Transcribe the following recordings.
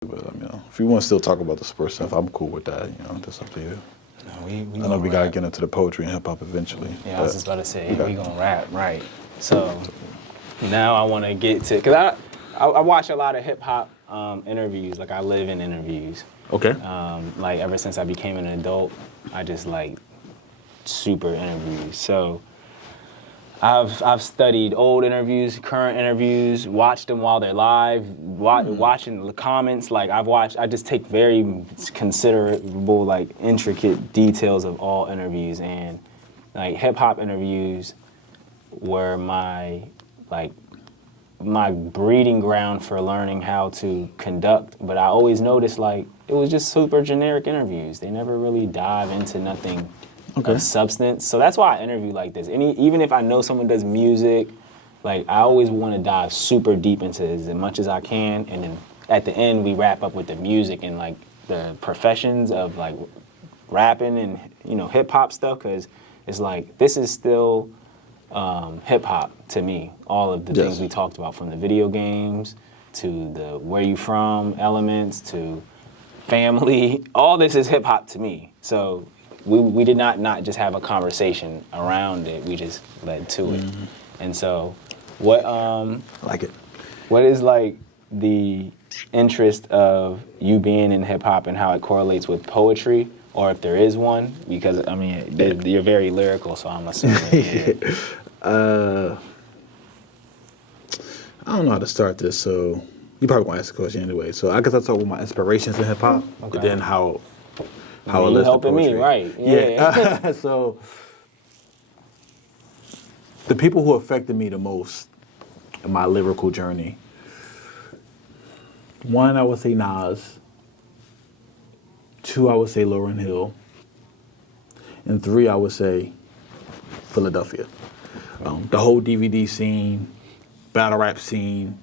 But if you want to still talk about the sports stuff, I'm cool with that. That's up to you. No, I know we gotta get into the poetry and hip hop eventually. Yeah, I was just about to say we gonna rap, right? So now I want to get to, cause I watch a lot of hip hop interviews. Like I live in interviews. Okay. Like ever since I became an adult, I just like super interviews. So I've studied old interviews, current interviews, watched them while they're live, watching the comments. Like I just take very considerable, like intricate details of all interviews, and like hip hop interviews were my breeding ground for learning how to conduct. But I always noticed like it was just super generic interviews. They never really dive into nothing of substance. So that's why I interview like this. Even if I know someone does music, like I always want to dive super deep into it as much as I can, and then at the end we wrap up with the music and like the professions of like rapping and hip hop stuff, because it's like this is still hip hop to me. All of the things we talked about, from the video games to the where you from elements to family, all this is hip hop to me. So we did not just have a conversation around it, we just led to it. And so what I like it. What is like the interest of you being in hip hop and how it correlates with poetry, or if there is one? Because I mean you're very lyrical, so I'm assuming. I don't know how to start this, so you probably won't ask the question anyway. So I guess I'll talk about my inspirations in hip hop, and then how it lists helping poetry. me, right? Yeah. So the people who affected me the most in my lyrical journey, one, I would say Nas. Two, I would say Lauryn Hill. And three, I would say Philadelphia. The whole DVD scene, battle rap scene,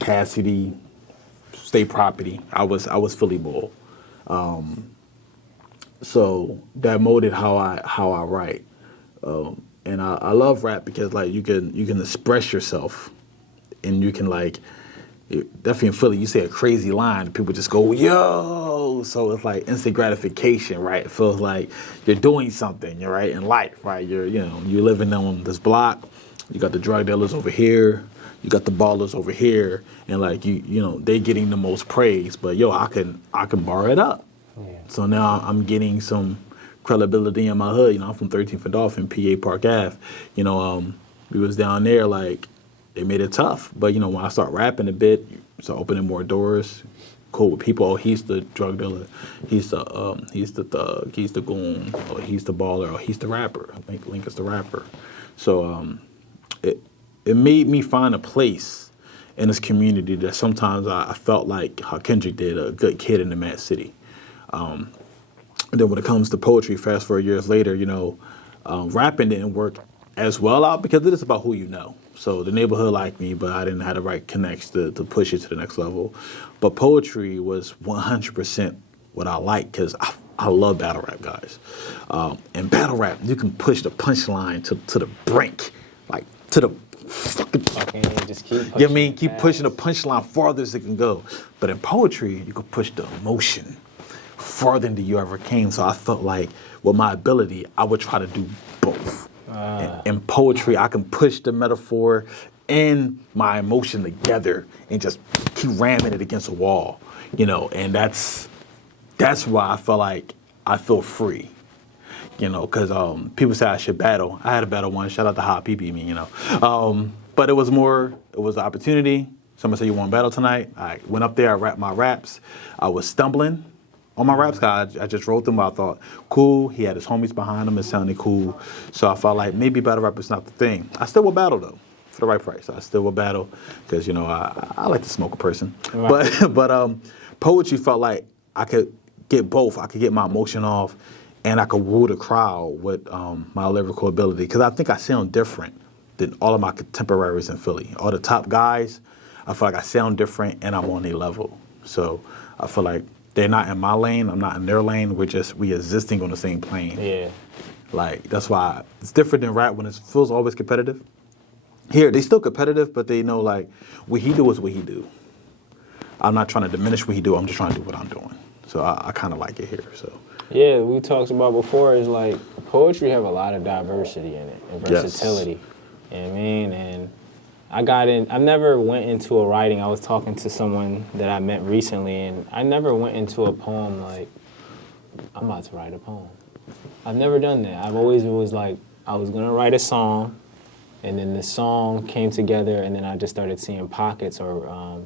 Cassidy, State Property. I was Philly Bull. So that molded how I write. And I love rap because like you can express yourself, and you can like, definitely in Philly, you say a crazy line, people just go, yo! So it's like instant gratification, right? It feels like you're doing something, you're right, in life, right? You're living on this block, you got the drug dealers over here, you got the ballers over here, and like they getting the most praise, but yo, I can bar it up. Yeah. So now I'm getting some credibility in my hood. I'm from 13th and Dolphin, PA Park Ave. We was down there, like, they made it tough. But, when I start rapping a bit, start opening more doors, cool with people. Oh, he's the drug dealer. He's the thug. He's the goon. Or he's the baller. Or he's the rapper. Link is the rapper. So it made me find a place in this community that sometimes I felt like how Kendrick did, a good kid in the mad city. And then when it comes to poetry, fast forward years later, rapping didn't work as well out because it is about who you know. So the neighborhood liked me, but I didn't have the right connections to push it to the next level. But poetry was 100% what I like, because I love battle rap, guys. And battle rap, you can push the punchline to the brink, like to the fucking. Just keep pushing. Keep pushing the punchline farther as it can go. But in poetry, you can push the emotion farther than you ever came. So I felt like with my ability, I would try to do both. In poetry, I can push the metaphor and my emotion together and just keep ramming it against a wall, and that's why I feel like I feel free, because people say I should battle. I had a battle once. Shout out to Hop, he beat me, but it was the opportunity. Someone said, you want to battle tonight? I went up there, I rapped my raps. I was stumbling on my raps, guys. I just wrote them. I thought, cool. He had his homies behind him. It sounded cool. So I felt like maybe battle rap is not the thing. I still will battle, though, for the right price. I still will battle because, I like to smoke a person. Right. But poetry felt like I could get both. I could get my emotion off, and I could woo the crowd with my lyrical ability, because I think I sound different than all of my contemporaries in Philly. All the top guys, I feel like I sound different, and I'm on their level. So I feel like they're not in my lane, I'm not in their lane, we existing on the same plane. Yeah. Like, that's why it's different than rap when it feels always competitive. Here, they still competitive, but they know, like, what he do is what he do. I'm not trying to diminish what he do. I'm just trying to do what I'm doing. So I kind of like it here. So yeah, we talked about before is like poetry have a lot of diversity in it and versatility. You know what I mean? And I never went into a writing. I was talking to someone that I met recently, and I never went into a poem like, I'm about to write a poem. I've never done that. I've always was like, I was gonna write a song, and then the song came together, and then I just started seeing pockets or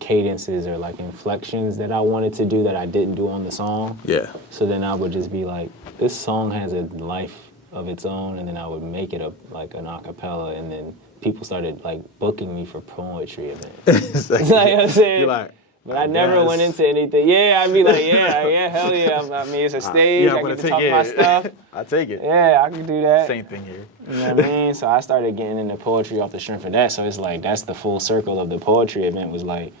cadences or like inflections that I wanted to do that I didn't do on the song. yeah. So then I would just be like, this song has a life of its own, and then I would make it like an acapella, and then people started like booking me for poetry events. Like, You know what I'm saying? you're like, But I never went into anything. Yeah, I'd be like, yeah, hell yeah. I mean, it's a stage. I get to talk my stuff. I take it. Yeah, I can do that. Same thing here. You know what I mean? So I started getting into poetry off the strength of that. So it's like, that's the full circle of the poetry event was like,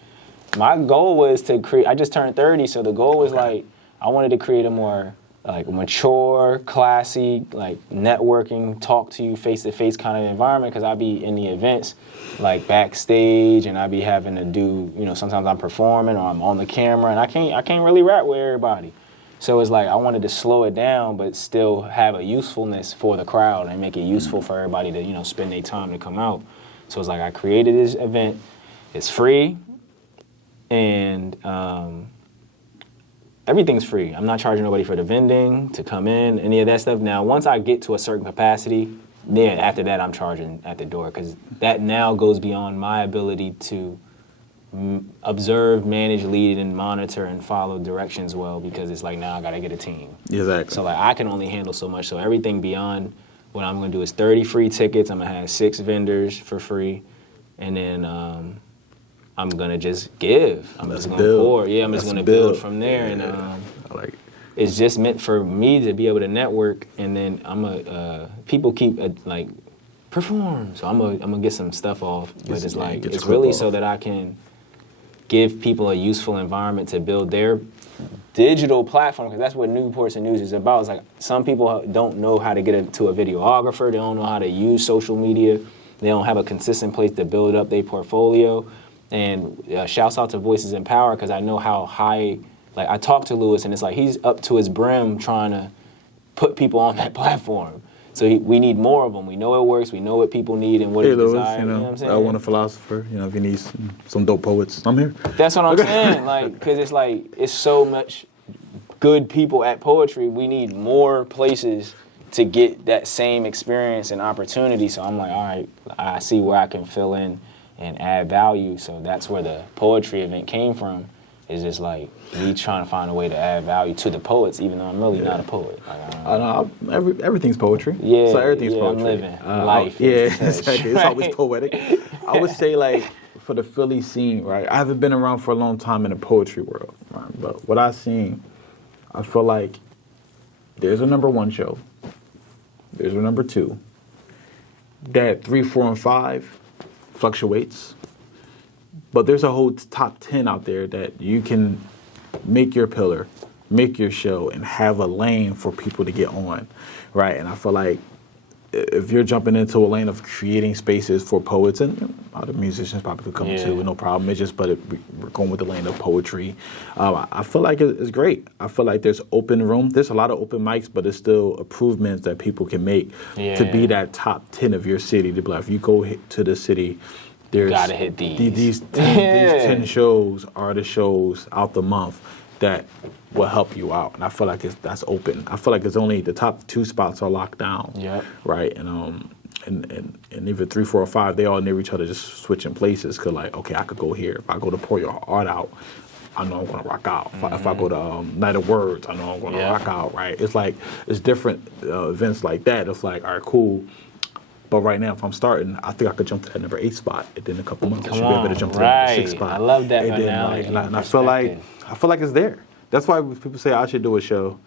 my goal was to create, I just turned 30, so the goal was like, I wanted to create a more like mature, classy, like networking, talk to you face-to-face kind of environment, because I'd be in the events like backstage, and I'd be having to do, you know, sometimes I'm performing or I'm on the camera, and I can't really rap with everybody. So it's like I wanted to slow it down but still have a usefulness for the crowd and make it useful for everybody to, you know, spend their time to come out. So it's like I created this event. It's free, and everything's free. I'm not charging nobody for the vending, to come in, any of that stuff. Now, once I get to a certain capacity, then after that I'm charging at the door, because that now goes beyond my ability to observe, manage, lead, and monitor and follow directions well, because it's like now I gotta get a team. Exactly. So like I can only handle so much. So everything beyond what I'm gonna do is 30 free tickets. I'm gonna have 6 vendors for free, and then I'm gonna just give. I'm just gonna pour. Yeah, I'm just gonna build from there, and I like it. It's just meant for me to be able to network, and then people keep like perform. So I'm gonna get some stuff off, but it's like it's really so that I can give people a useful environment to build their digital platform, because that's what Newports and News is about. It's like some people don't know how to get to a videographer. They don't know how to use social media. They don't have a consistent place to build up their portfolio. And shouts out to Voices in Power, because I know how high, like I talked to Lewis, and it's like he's up to his brim trying to put people on that platform. So we need more of them. We know it works. We know what people need and what they desire. You know what I'm saying? I want a philosopher. You know, if you need some dope poets, I'm here. That's what I'm saying. Like, because it's like, it's so much good people at poetry. We need more places to get that same experience and opportunity. So I'm like, all right, I see where I can fill in and add value. So that's where the poetry event came from. It's just like me trying to find a way to add value to the poets, even though I'm really not a poet. Like, I know everything's poetry. Yeah, so everything's poetry. I'm living life. Yeah, exactly. It's always poetic. I would say, like, for the Philly scene, right? I haven't been around for a long time in the poetry world, right? But what I've seen, I feel like there's a number 1 show, there's a number 2. That 3, 4, and 5 fluctuates. But there's a whole top 10 out there that you can make your pillar, make your show, and have a lane for people to get on, right? And I feel like if you're jumping into a lane of creating spaces for poets, and other musicians probably could come too, no problem. It's just, we're going with the lane of poetry. I feel like it's great. I feel like there's open room. There's a lot of open mics, but there's still improvements that people can make to be that top 10 of your city. To be like, if you go to the city, there's gotta hit these. These 10 shows are the shows out the month that will help you out, and I feel like that's open. I feel like it's only the top 2 spots are locked down. Yep. Right, and even 3, 4, or 5, they all near each other, just switching places. Cause like, okay, I could go here. If I go to Pour Your Art Out, I know I'm gonna rock out. If I go to Night of Words, I know I'm gonna rock out. Right, it's like it's different events like that. It's like, all right, cool. But right now, if I'm starting, I think I could jump to that number 8 spot. And then in a couple months, I should be able to jump to that number 6 spot. I love that and analogy. Then, and I feel like it's there. That's why when people say I should do a show,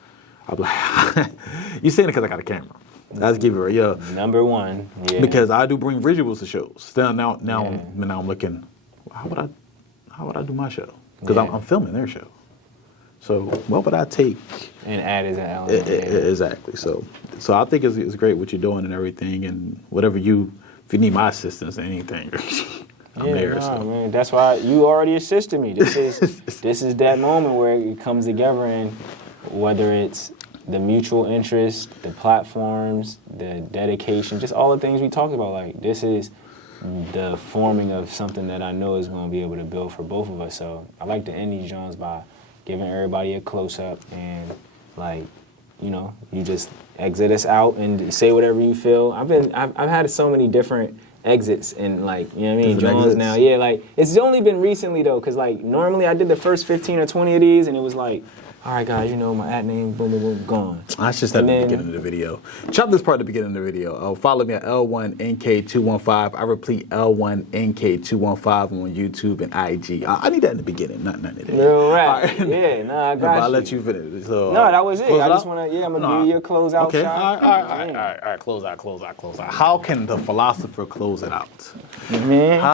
I'm like, you saying it because I got a camera. Let's give it a real. Number 1, yeah. Because I do bring visuals to shows. Now I'm looking, how would I do my show? Because I'm filming their show. So what would I take? And add as an element. Exactly. So I think it's great what you're doing and everything, and whatever if you need my assistance or anything, I'm there. Nah, So. man, that's why you already assisted me. This is that moment where it comes together, and whether it's the mutual interest, the platforms, the dedication, just all the things we talked about. Like, this is the forming of something that I know is going to be able to build for both of us. So I like to end these Jones by giving everybody a close-up and, like, you just exit us out and say whatever you feel. I've had so many different exits and, like, you know what I mean, Different Jones exits. now. Yeah, like, it's only been recently, though, because, like, normally I did the first 15 or 20 of these, and it was like, all right, guys, my at name, boom, boom, boom, gone. That's just at the beginning of the video. Chop this part at the beginning of the video. Follow me at L1NK215. I repeat, L1NK215 on YouTube and IG. I need that in the beginning, not none of that. You're right. Yeah, I got you. I'll let you finish. So, no, that was it. I just out? want to, I'm going to give you a closeout Okay. shot. All right. Close out. How can the philosopher close it out? Man.